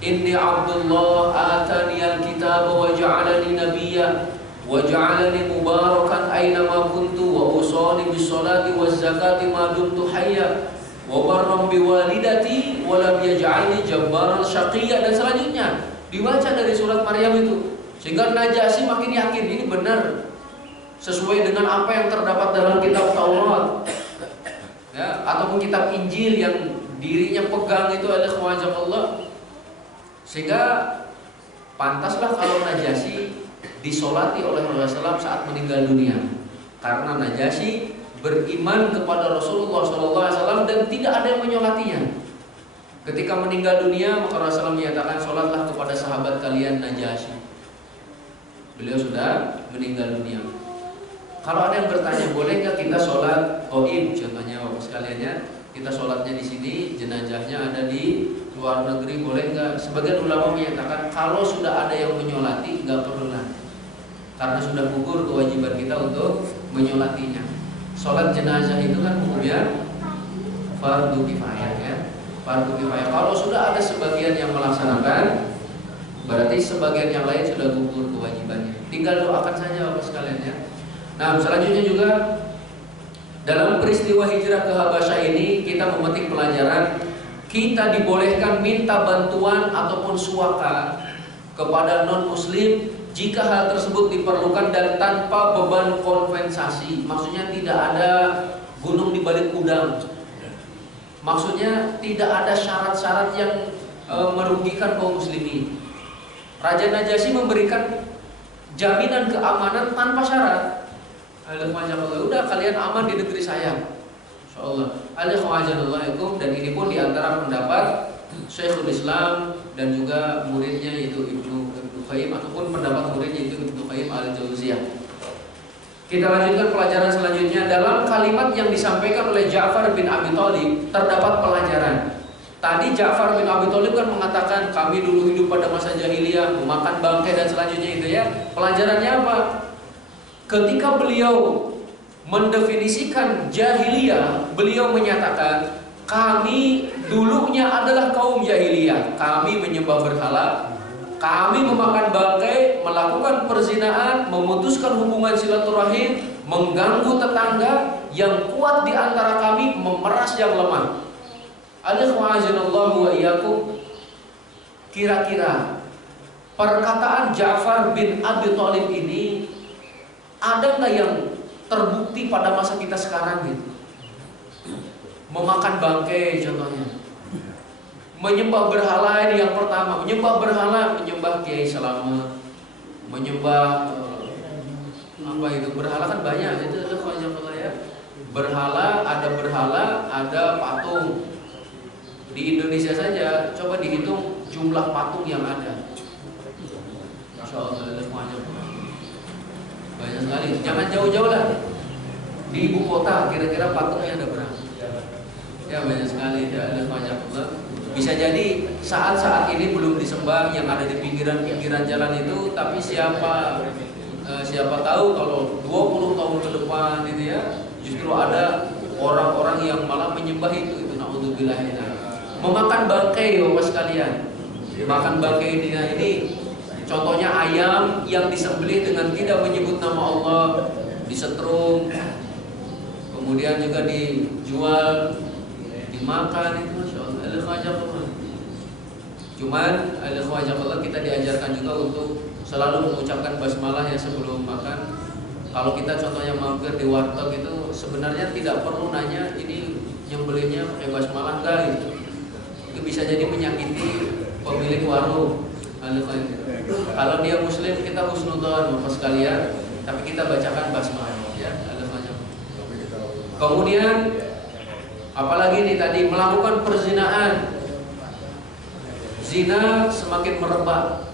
Inni Abdullah ataniyal kitab wa ja'alani nabiyya wa ja'alani mubarakan aina ma kuntu wa usani bis salati waz zakati ma dumtu hayya wa barram bi walidati wa lam yaj'alni jabbaran syaqiyya, dan selanjutnya dibaca dari surat Maryam itu, sehingga Najasyi makin yakin ini benar sesuai dengan apa yang terdapat dalam kitab Taurat ya, ataupun kitab Injil yang dirinya pegang itu adalah wajah Allah. Sehingga pantaslah kalau Najasyi disolati oleh Rasulullah SAW saat meninggal dunia, karena Najasyi beriman kepada Rasulullah SAW dan tidak ada yang menyolatinya. Ketika meninggal dunia, maka Rasulullah menyatakan, sholatlah kepada sahabat kalian Najasyi. Beliau sudah meninggal dunia. Kalau ada yang bertanya, boleh nggak kita sholat ghaib, contohnya Bapak sekalian ya, kita sholatnya di sini, jenazahnya ada di luar negeri, boleh nggak? Sebagian ulama menyatakan kalau sudah ada yang menyolati nggak perlu lagi, karena sudah gugur kewajiban kita untuk menyolatinya. Sholat jenazah itu kan hukumnya fardu kifayah ya, fardu kifayah. Kalau sudah ada sebagian yang melaksanakan, berarti sebagian yang lain sudah gugur kewajibannya. Tinggal doakan saja Bapak sekalian ya. Nah, selanjutnya juga dalam peristiwa hijrah ke Habasyah ini kita memetik pelajaran, kita dibolehkan minta bantuan ataupun suaka kepada non-muslim jika hal tersebut diperlukan dan tanpa beban kompensasi. Maksudnya tidak ada gunung di balik udang. Maksudnya tidak ada syarat-syarat yang merugikan kaum muslimin. Raja Najasyi memberikan jaminan keamanan tanpa syarat. Udah kalian aman di negeri saya, insyaallah. Alhamdulillah. Dan ini pun diantara pendapat Syekhul Islam dan juga muridnya yaitu Ibnu Qayyim, ataupun pendapat muridnya itu Ibnu Qayyim al-Jauziyah. Kita lanjutkan pelajaran selanjutnya. Dalam kalimat yang disampaikan oleh Ja'far bin Abi Thalib terdapat pelajaran. Tadi Ja'far bin Abi Thalib kan mengatakan kami dulu hidup pada masa jahiliyah, memakan bangkai dan selanjutnya itu ya. Pelajarannya apa? Ketika beliau mendefinisikan jahiliyah, beliau menyatakan kami dulunya adalah kaum jahiliyah. Kami menyembah berhala, kami memakan bangkai, melakukan perzinahan, memutuskan hubungan silaturahim, mengganggu tetangga, yang kuat di antara kami memeras yang lemah. Alhamdulillah wa iyyakum. kira-kira perkataan Ja'far bin Abi Thalib ini ada nggak yang terbukti pada masa kita sekarang gitu? Memakan bangkai contohnya, menyembah berhala ini yang pertama, menyembah berhala, menyembah Kiai Selamat, menyembah apa itu berhala kan banyak itu ya. Berhala, ada patung. Di Indonesia saja coba dihitung jumlah patung yang ada. Masya Allah, banyak sekali. Jangan jauh-jauh lah. Di ibu kota kira-kira patungnya ada berapa? Ya banyak sekali. Ya, bisa jadi saat-saat ini belum disembah yang ada di pinggiran-pinggiran jalan itu, tapi siapa tahu kalau 20 tahun ke depan itu ya, justru ada orang-orang yang malah menyembah itu naudzubillah. Memakan bangkai Bapak sekalian. Makan bangkai ini contohnya ayam yang disembelih dengan tidak menyebut nama Allah, disetrum, kemudian juga dijual, dimakan, itu Masya Allah. Cuman kita diajarkan juga untuk selalu mengucapkan basmalah ya sebelum makan. Kalau kita contohnya mampir di warteg itu sebenarnya tidak perlu nanya ini nyembelihnya pakai basmalah enggak gitu. Itu bisa jadi menyakiti pemilik warung. Kalau dia muslim kita husnudzon Bapak sekalian, tapi kita bacakan basmalah ya. Kemudian apalagi nih tadi melakukan perzinaan. Zina semakin merebak.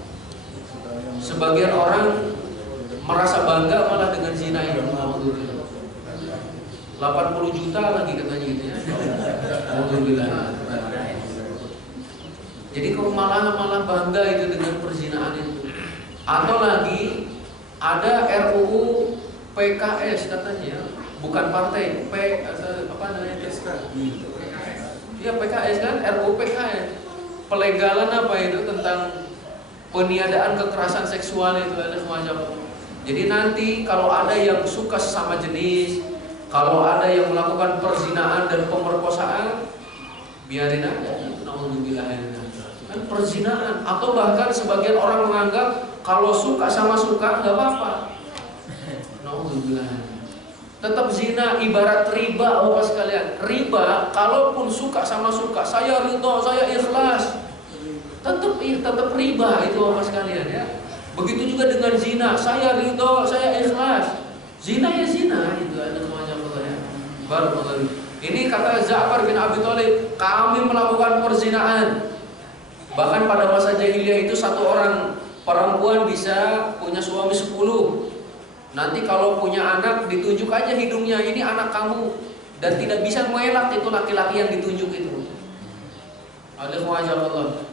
Sebagian orang merasa bangga malah dengan zina itu. 80 juta lagi katanya gitu ya. Jadi kok malah bangga itu dengan perzinaan itu. Atau lagi ada RUU PKS katanya, bukan partai, apa namanya? Iya PKS kan, RUU PKS. Pelegalan apa itu tentang peniadaan kekerasan seksual itu ada semacam. Jadi nanti kalau ada yang suka sesama jenis, kalau ada yang melakukan perzinaan dan pemerkosaan, biarin aja. Naudzubillah. Kan perzinaan, atau bahkan sebagian orang menganggap kalau suka sama suka nggak apa-apa. Naudzubillah. Tetap zina ibarat riba Bapak sekalian. Riba kalaupun suka sama suka, saya ridho, saya ikhlas, tetap riba itu Bapak sekalian ya. Begitu juga dengan zina, saya ridho, saya ikhlas. Zina ya zina itu ada semacam ya. Baru ini kata Ja'far bin Abi Thalib, kami melakukan perzinaan. Bahkan pada masa jahiliyah itu satu orang perempuan bisa punya suami 10. Nanti kalau punya anak ditunjuk aja hidungnya, ini anak kamu, dan tidak bisa mengelak itu laki-laki yang ditunjuk itu.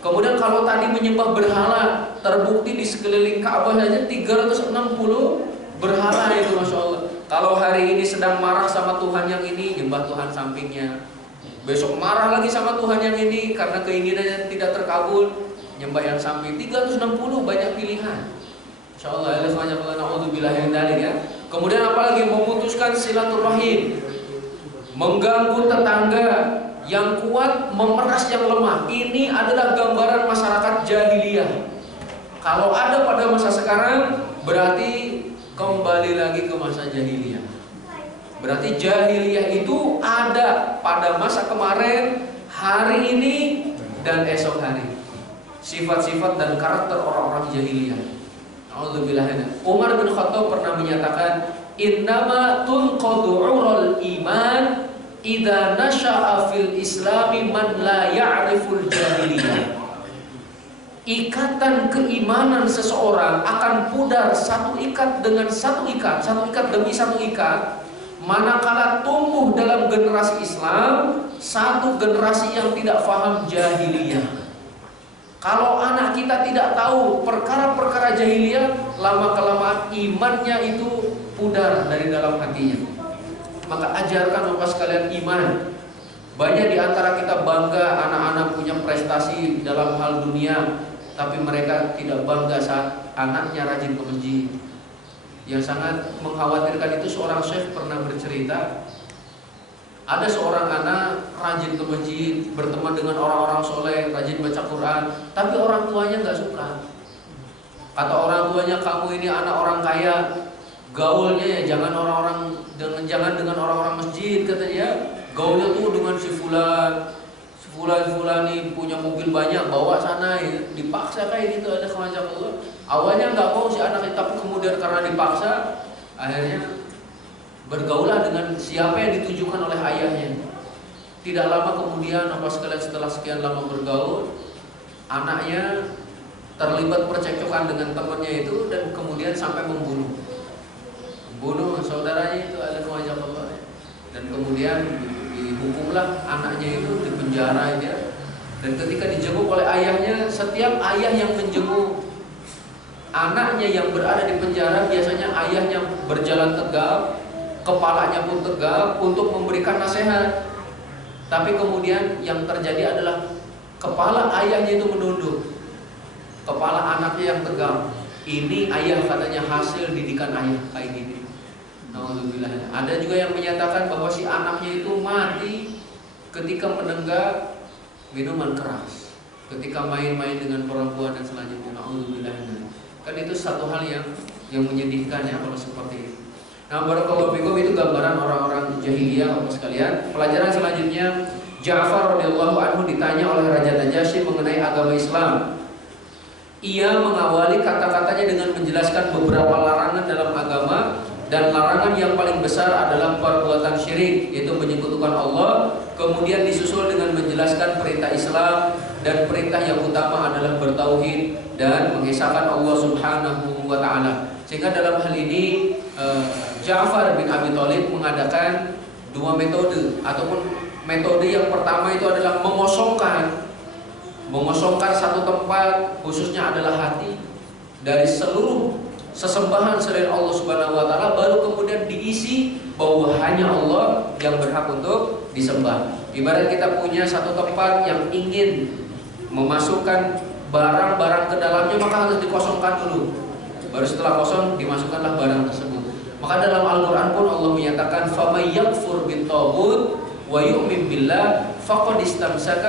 Kemudian kalau tadi menyembah berhala, terbukti di sekeliling Ka'bah saja 360 berhala itu Masya Allah. Kalau hari ini sedang marah sama Tuhan yang ini, nyembah Tuhan sampingnya. Besok marah lagi sama Tuhan yang ini karena keinginannya tidak terkabul, nyembah yang samping. 360 banyak pilihan. Insyaallah ya. Kemudian apalagi memutuskan silaturahim, mengganggu tetangga, yang kuat memeras yang lemah. Ini adalah gambaran masyarakat jahiliyah. Kalau ada pada masa sekarang, berarti kembali lagi ke masa jahiliyah. Berarti jahiliyah itu ada pada masa kemarin, hari ini, dan esok hari. Sifat-sifat dan karakter orang-orang jahiliyah. Umar bin Khattab pernah menyatakan, innama tunqadu 'ural iman idza nasha'a fil islami man la ya'riful jahiliyah. Ikatan keimanan seseorang akan pudar satu ikat demi satu ikat manakala tumbuh dalam generasi Islam satu generasi yang tidak paham jahiliyah. Kalau anak kita tidak tahu perkara-perkara jahiliyah, lama-kelamaan imannya itu pudar dari dalam hatinya. Maka ajarkan Bapak sekalian iman. Banyak di antara kita bangga anak-anak punya prestasi dalam hal dunia, tapi mereka tidak bangga saat anaknya rajin ke masjid. Yang sangat mengkhawatirkan itu seorang syekh pernah bercerita, ada seorang anak rajin ke masjid, berteman dengan orang-orang soleh, rajin baca Quran, tapi orang tuanya nggak suka. Kata orang tuanya, kamu ini anak orang kaya, gaulnya ya jangan dengan orang-orang masjid, kata dia. Gaulnya tuh dengan si fulan nih punya mobil banyak, bawa sana ya. Dipaksa kayak gitu, ada kemacam Allah. Awalnya nggak mau si anak itu, tapi kemudian karena dipaksa, akhirnya bergaulah dengan siapa yang ditujukan oleh ayahnya. Tidak lama kemudian, setelah sekian lama bergaul, anaknya terlibat percekcokan dengan temannya itu dan kemudian sampai membunuh saudaranya itu, ada kemacam Allah. Dan kemudian dihukumlah anaknya itu, di penjara aja. Dan ketika dijenguk oleh ayahnya, setiap ayah yang menjenguk anaknya yang berada di penjara, biasanya ayahnya berjalan tegap, kepalanya pun tegap untuk memberikan nasihat. Tapi kemudian yang terjadi adalah kepala ayahnya itu menunduk, kepala anaknya yang tegap. Ini ayah, katanya, hasil didikan ayah kayak gini. Alhamdulillah. Ada juga yang menyatakan bahwa si anaknya itu mati ketika menenggak minuman keras, ketika main-main dengan perempuan dan selanjutnya. Alhamdulillah. Kan itu satu hal yang menyedihkan ya kalau seperti itu. Nah, barakallahu fikum, itu gambaran orang-orang jahiliyah Bapak sekalian. Pelajaran selanjutnya, Ja'far radhiyallahu anhu ditanya oleh Raja Najasyi mengenai agama Islam. Ia mengawali kata-katanya dengan menjelaskan beberapa larangan dalam agama. Dan larangan yang paling besar adalah perbuatan syirik, yaitu menyekutukan Allah. Kemudian disusul dengan menjelaskan perintah Islam, dan perintah yang utama adalah bertauhid dan mengesahkan Allah Subhanahu wa Ta'ala. Sehingga dalam hal ini Ja'far bin Abi Thalib mengadakan dua metode, ataupun metode yang pertama itu adalah mengosongkan satu tempat, khususnya adalah hati, dari seluruh sesembahan selain Allah Subhanahu wa Ta'ala, baru kemudian diisi bahwa hanya Allah yang berhak untuk disembah. Ibarat kita punya satu tempat yang ingin memasukkan barang-barang ke dalamnya, maka harus dikosongkan dulu. Baru setelah kosong dimasukkanlah barang tersebut. Maka dalam Al-Quran pun Allah menyatakan, فَمَنْ يَكْفُرْ بِالطَّاغُوتِ وَيُؤْمِنْ بِاللَّهِ فَقَدِ اسْتَمْسَكَ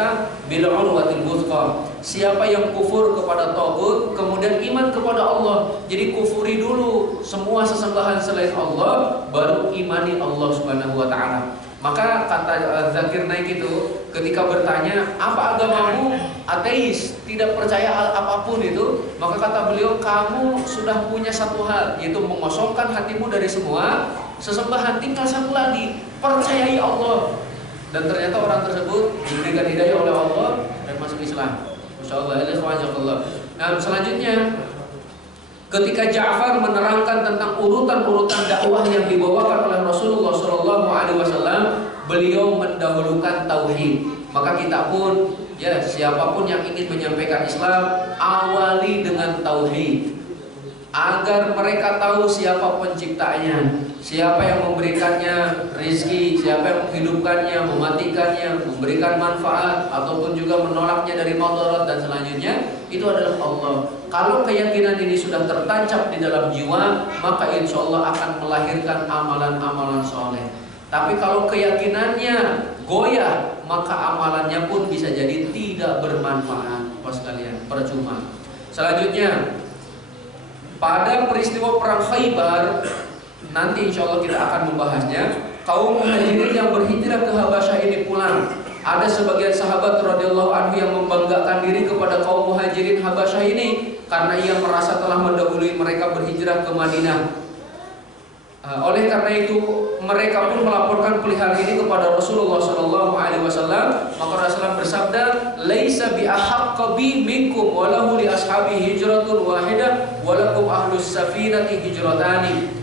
بِالْعُرْوَةِ الْوُثْقَى. Siapa yang kufur kepada tagut kemudian iman kepada Allah, jadi kufuri dulu semua sesembahan selain Allah, baru imani Allah Subhanahu wa Ta'ala. Maka kata Zakir Naik itu ketika bertanya, apa agamamu? Ateis, tidak percaya hal apapun itu. Maka kata beliau, kamu sudah punya satu hal, yaitu mengosongkan hatimu dari semua sesembahan. Tinggal satu lagi, percayai Allah. Dan ternyata orang tersebut diberikan hidayah oleh Allah dan masuk Islam. Masyaallah. Nah, selanjutnya ketika Ja'far menerangkan tentang urutan-urutan dakwah yang dibawakan oleh Rasulullah SAW, beliau mendahulukan tauhid. Maka kita pun, ya, siapapun yang ingin menyampaikan Islam, awali dengan tauhid, agar mereka tahu siapa penciptanya, siapa yang memberikannya rizki, siapa yang menghidupkannya, mematikannya, memberikan manfaat ataupun juga menolaknya dari madarat dan selanjutnya, itu adalah Allah. Kalau keyakinan ini sudah tertancap di dalam jiwa, maka insya Allah akan melahirkan amalan-amalan soleh. Tapi kalau keyakinannya goyah, maka amalannya pun bisa jadi tidak bermanfaat. Pas kalian, percuma. Selanjutnya, pada peristiwa perang Khaybar, nanti insya Allah kita akan membahasnya. Kaum muhajirin yang berhijrah ke Habasyah ini pulang. Ada sebagian sahabat radhiyallahu anhu yang membanggakan diri kepada kaum muhajirin Habasyah ini karena ia merasa telah mendahului mereka berhijrah ke Madinah. Oleh karena itu mereka pun melaporkan perihal ini kepada Rasulullah SAW. Maka Rasulullah bersabda, "Laisa bi ahaqqa bi minkum wa lahu li ashabi hijratun wahidah wa lakum ahlus safinati hijratani."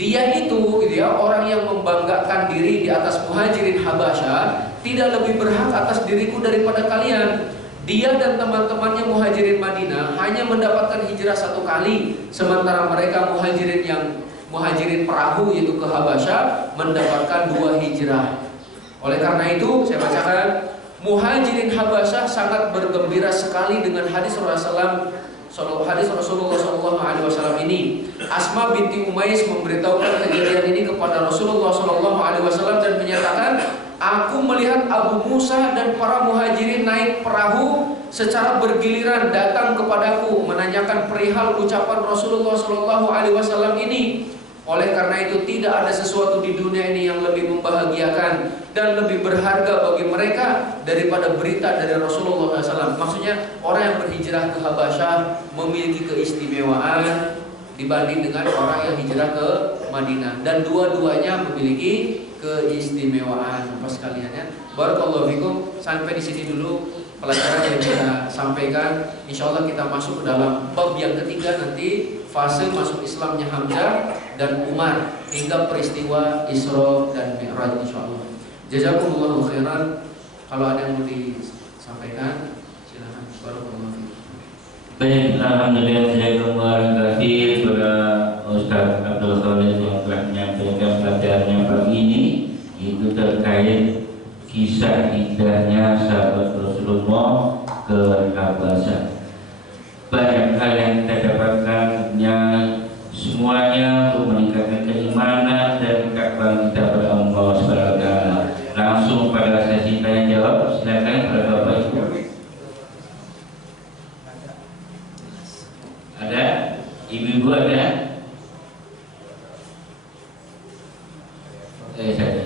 Dia itu, gitu ya, orang yang membanggakan diri di atas muhajirin Habasyah tidak lebih berhak atas diriku daripada kalian. Dia dan teman-temannya muhajirin Madinah hanya mendapatkan hijrah satu kali, sementara mereka muhajirin perahu yaitu ke Habasyah mendapatkan 2 hijrah. Oleh karena itu saya bacakan, muhajirin Habasyah sangat bergembira sekali dengan hadis Rasulullah SAW ini. Asma binti Umais memberitahukan kejadian ini kepada Rasulullah SAW dan menyatakan, aku melihat Abu Musa dan para muhajirin naik perahu secara bergiliran datang kepadaku menanyakan perihal ucapan Rasulullah SAW ini. Oleh karena itu tidak ada sesuatu di dunia ini yang lebih membahagiakan dan lebih berharga bagi mereka daripada berita dari Rasulullah SAW. Maksudnya orang yang berhijrah ke Habasyah memiliki keistimewaan dibanding dengan orang yang hijrah ke Madinah, dan dua-duanya memiliki keistimewaan. Apa sekalian ya. Barakallahu fikum. Sampai di sini dulu pelajaran yang kita sampaikan. Insya Allah kita masuk ke dalam bab yang ketiga nanti, fase masuk Islamnya Hamzah dan Umar hingga peristiwa Isra dan Mi'raj insya Allah. Jazakumullahu khairan. Kalau ada yang mau disampaikan silakan. Barakallahu fikum. Baik, alhamdulillah jazakumullah khairan kepada Ustaz Abdul Khalid yang telah menyampaikan pelajarannya pagi ini, itu terkait kisah indahnya sahabat Rasulullah ke Habasyah. Banyak hal yang kita dapatkan, semuanya untuk meningkatkan keimanan dan ketakwaan kita kepada Allah SWT. Langsung pada sesi tanya jawab, silakan pada Bapak Ibu. Ada? Ibu-ibu ada? Saya saja.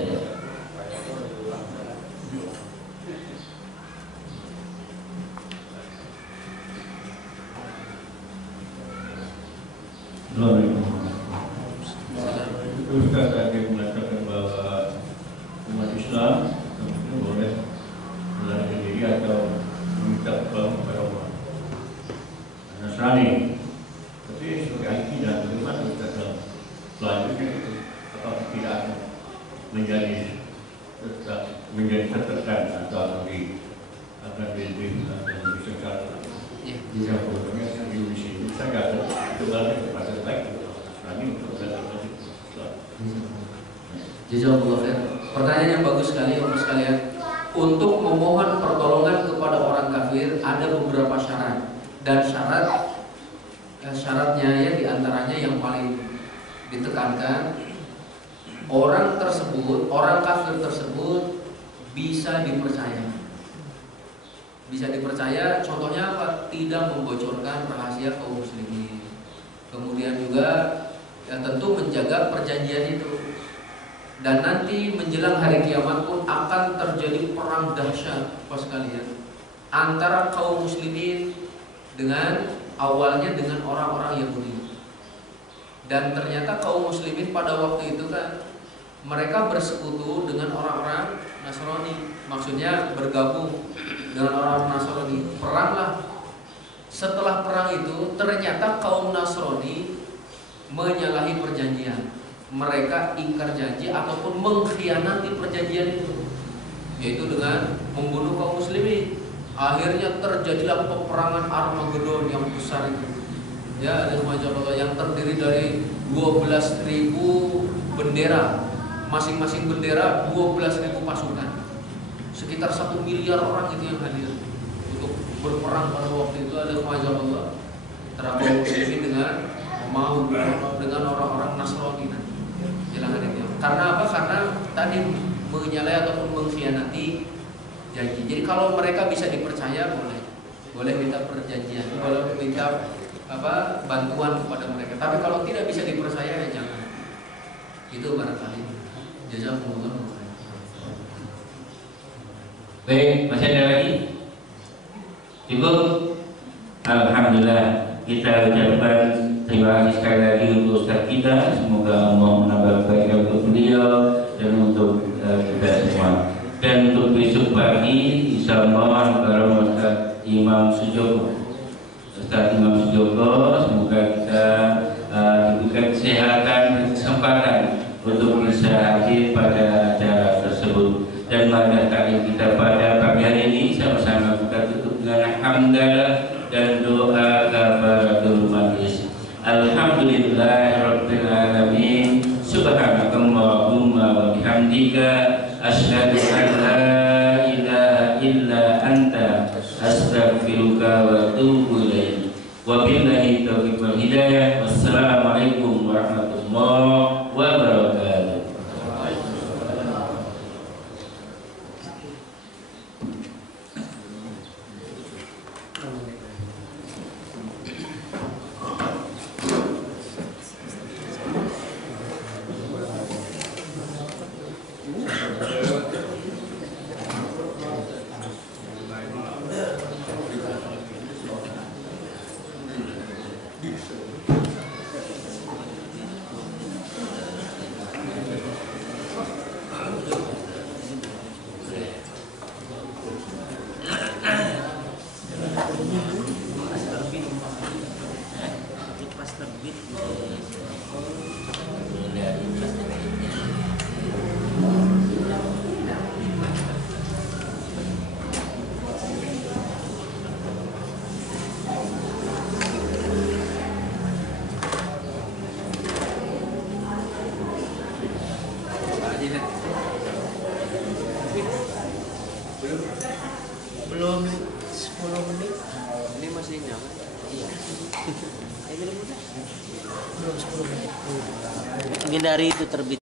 Ustaz tadi mengatakan bahwa umat Islam boleh melarikan diri atau meminta tolong kepada Allah Nasrani. Tapi sebagai akidah, bagaimana kita selanjutnya itu apakah tidak akan menjadi tertekan atau akan lebih secara dijauhkannya di sini. Saya nggak kembali kepada baik Nasrani untuk belajar Islam. Jazakallahu khair. Pertanyaan yang bagus sekali Bapak sekalian. Untuk memohon pertolongan kepada orang kafir ada beberapa syarat, dan syaratnya ya diantaranya yang paling ditekankan, orang tersebut, orang kafir tersebut bisa dipercaya. Bisa dipercaya, contohnya apa? Tidak membocorkan rahasia kaum muslimin. Kemudian juga ya tentu menjaga perjanjian itu. Dan nanti menjelang hari kiamat pun akan terjadi perang dahsyat Bapak sekalian, antara kaum muslimin dengan awalnya dengan orang-orang Yahudi. Dan ternyata kaum muslimin pada waktu itu kan mereka bersekutu dengan orang-orang Nasrani. Maksudnya bergabung dengan orang Nasrani, peranglah. Setelah perang itu ternyata kaum Nasrani menyalahi perjanjian. Mereka ingkar janji ataupun mengkhianati perjanjian itu, yaitu dengan membunuh kaum muslimin. Akhirnya terjadilah peperangan Armageddon yang besar itu. Ya, ada semacam yang terdiri dari 12.000 bendera. Masing-masing bendera 12.000 pasukan. Sekitar 1 miliar orang itu yang hadir untuk berperang pada waktu itu. Ada semacam antara kaum muslimin dengan orang-orang Nasrani. Karena apa? Karena tadi menyalahi ataupun mengkhianati janji. Jadi kalau mereka bisa dipercaya boleh minta perjanjian, boleh minta bantuan kepada mereka. Tapi kalau tidak bisa dipercaya ya jangan. Itu barangkali. Jazakumullah. Baik, masih ada lagi? Ibu, alhamdulillah kita ucapkan terima kasih sekali lagi untuk Ustaz kita. Semoga Allah menambah kebaikan untuk beliau dan untuk kita semua. Dan untuk besok pagi, insyaallah kalau Ustaz Imam Sujoko, semoga kita diberikan kesehatan dan kesempatan untuk bisa hadir pada acara tersebut. Dan pada kali kita pada pagi hari ini sama-sama kita tutup dengan hamdalah dan doa kafaratul majlis. Alhamdulillahirabbil alamin. Subhanakallahumma wa bihamdika asyhadu an la ilaha illa anta astaghfiruka wa atubu ilaik. Wabillahi taufiq wal hidayah. Wassalamualaikum warahmatullahi wabarakatuh. menghindari itu terbit.